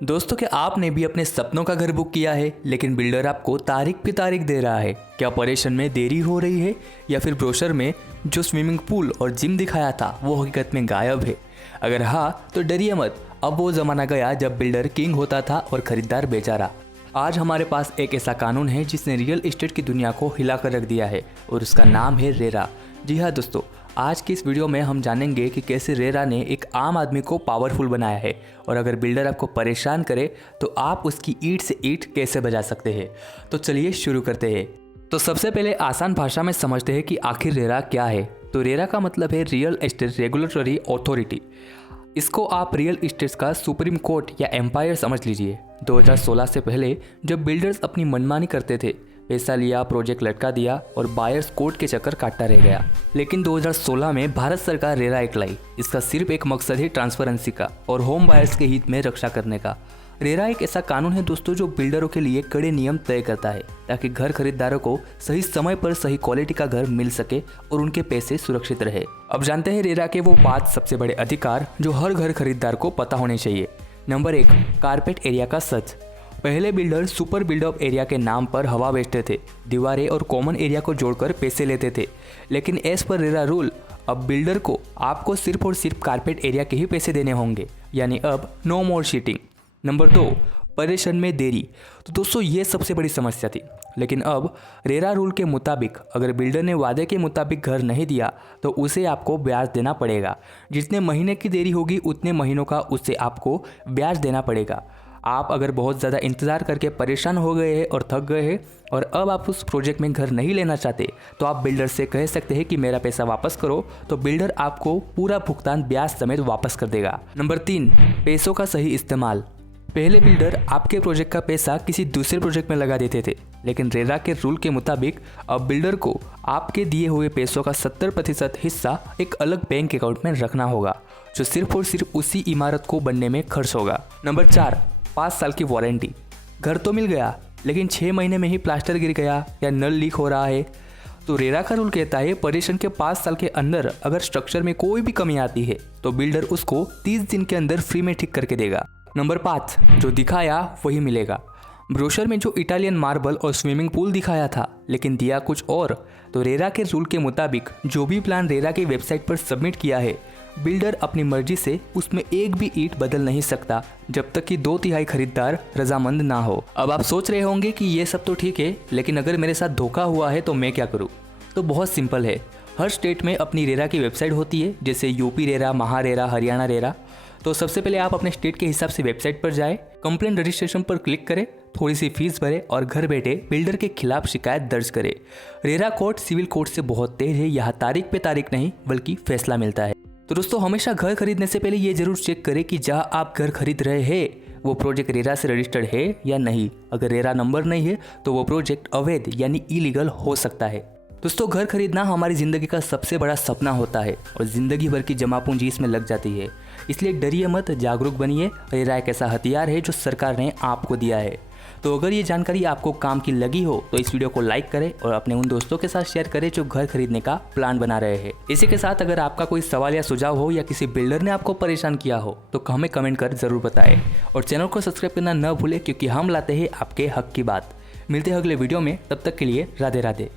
दोस्तों, क्या आपने भी अपने सपनों का घर बुक किया है लेकिन बिल्डर आपको तारीख पे तारीख दे रहा है? क्या ऑपरेशन में देरी हो रही है या फिर ब्रोशर में जो स्विमिंग पूल और जिम दिखाया था वो हकीकत में गायब है? अगर हाँ तो डरिए मत, अब वो ज़माना गया जब बिल्डर किंग होता था और ख़रीदार बेचारा। आज हमारे पास एक ऐसा कानून है जिसने रियल एस्टेट की दुनिया को हिला कर रख दिया है और उसका नाम है रेरा। जी हाँ दोस्तों, आज की इस वीडियो में हम जानेंगे कि कैसे रेरा ने एक आम आदमी को पावरफुल बनाया है और अगर बिल्डर आपको परेशान करे तो आप उसकी ईंट से ईंट कैसे बजा सकते हैं। तो चलिए शुरू करते हैं। तो सबसे पहले आसान भाषा में समझते हैं कि आखिर रेरा क्या है। तो रेरा का मतलब है रियल एस्टेट रेगुलेटरी अथॉरिटी। इसको आप रियल एस्टेट का सुप्रीम कोर्ट या एम्पायर समझ लीजिए। 2016 से पहले जब बिल्डर्स अपनी मनमानी करते थे, पैसा लिया, प्रोजेक्ट लटका दिया और बायर्स कोर्ट के चक्कर काटता रह गया, लेकिन 2016 में भारत सरकार रेरा एक्ट लाई। इसका सिर्फ एक मकसद है ट्रांसपेरेंसी का और होम बायर्स के हित में रक्षा करने का। रेरा एक ऐसा कानून है दोस्तों जो बिल्डरों के लिए कड़े नियम तय करता है ताकि घर खरीदारों को सही समय पर सही क्वालिटी का घर मिल सके और उनके पैसे सुरक्षित रहे। अब जानते हैं रेरा के वो 5 सबसे बड़े अधिकार जो हर घर खरीदार को पता होने चाहिए। नंबर 1, कारपेट एरिया का सच। पहले बिल्डर सुपर बिल्डअप एरिया के नाम पर हवा बेचते थे, दीवारें और कॉमन एरिया को जोड़कर पैसे लेते थे, लेकिन एज पर रेरा रूल अब बिल्डर को आपको सिर्फ और सिर्फ कारपेट एरिया के ही पैसे देने होंगे, यानी अब नो मोर चीटिंग। नंबर 2, परेशान में देरी। तो दोस्तों ये सबसे बड़ी समस्या थी, लेकिन अब रेरा रूल के मुताबिक अगर बिल्डर ने वादे के मुताबिक घर नहीं दिया तो उसे आपको ब्याज देना पड़ेगा। जितने महीने की देरी होगी उतने महीनों का उससे आपको ब्याज देना पड़ेगा। आप अगर बहुत ज़्यादा इंतज़ार करके परेशान हो गए हैं और थक गए हैं और अब आप उस प्रोजेक्ट में घर नहीं लेना चाहते तो आप बिल्डर से कह सकते हैं कि मेरा पैसा वापस करो, तो बिल्डर आपको पूरा भुगतान ब्याज समेत वापस कर देगा। नंबर 3, पैसों का सही इस्तेमाल। पहले बिल्डर आपके प्रोजेक्ट का पैसा किसी दूसरे प्रोजेक्ट में लगा देते थे, लेकिन रेरा के रूल के मुताबिक अब बिल्डर को आपके दिए हुए पैसों का 70% हिस्सा एक अलग बैंक अकाउंट में रखना होगा जो सिर्फ और सिर्फ उसी इमारत को बनने में खर्च होगा। नंबर 4, 5 साल की वारंटी। घर तो मिल गया लेकिन 6 महीने में ही प्लास्टर गिर गया या नल लीक हो रहा है तो रेरा का रूल कहता है परेशान के 5 साल के अंदर अगर स्ट्रक्चर में कोई भी कमी आती है तो बिल्डर उसको 30 दिन के अंदर फ्री में ठीक करके देगा। नंबर 5, जो दिखाया वही मिलेगा। ब्रोशर में जो इटालियन मार्बल और स्विमिंग पूल दिखाया था लेकिन दिया कुछ और, तो रेरा के रूल के मुताबिक जो भी प्लान रेरा की वेबसाइट पर सबमिट किया है बिल्डर अपनी मर्जी से उसमें एक भी ईंट बदल नहीं सकता जब तक कि 2/3 खरीदार रजामंद ना हो। अब आप सोच रहे होंगे कि ये सब तो ठीक है, लेकिन अगर मेरे साथ धोखा हुआ है तो मैं क्या करूँ? तो बहुत सिंपल है। हर स्टेट में अपनी रेरा की वेबसाइट होती है, जैसे UP RERA, MahaRERA, Haryana RERA. तो सबसे पहले आप अपने स्टेट के हिसाब से वेबसाइट पर जाएं, कंप्लेंट रजिस्ट्रेशन पर क्लिक करें, थोड़ी सी फीस भरें और घर बैठे बिल्डर के खिलाफ शिकायत दर्ज करें। रेरा कोर्ट सिविल कोर्ट से बहुत तेज है, यहाँ तारीख पे तारीख नहीं बल्कि फैसला मिलता है। तो दोस्तों हमेशा घर खरीदने से पहले ये जरूर चेक करें कि जहाँ आप घर खरीद रहे हैं वो प्रोजेक्ट रेरा से रजिस्टर्ड है या नहीं। अगर रेरा नंबर नहीं है तो वो प्रोजेक्ट अवैध यानी इलीगल हो सकता है। दोस्तों घर खरीदना हमारी ज़िंदगी का सबसे बड़ा सपना होता है और ज़िंदगी भर की जमा पूंजी इसमें लग जाती है, इसलिए डरिए मत, जागरूक बनिए। रेरा एक ऐसा हथियार है जो सरकार ने आपको दिया है। तो अगर ये जानकारी आपको काम की लगी हो तो इस वीडियो को लाइक करें और अपने उन दोस्तों के साथ शेयर करें जो घर खरीदने का प्लान बना रहे हैं। इसी के साथ अगर आपका कोई सवाल या सुझाव हो या किसी बिल्डर ने आपको परेशान किया हो तो हमें कमेंट कर जरूर बताएं और चैनल को सब्सक्राइब करना न भूलें, क्योंकि हम लाते हैं आपके हक की बात। मिलते हैं अगले वीडियो में, तब तक के लिए राधे राधे।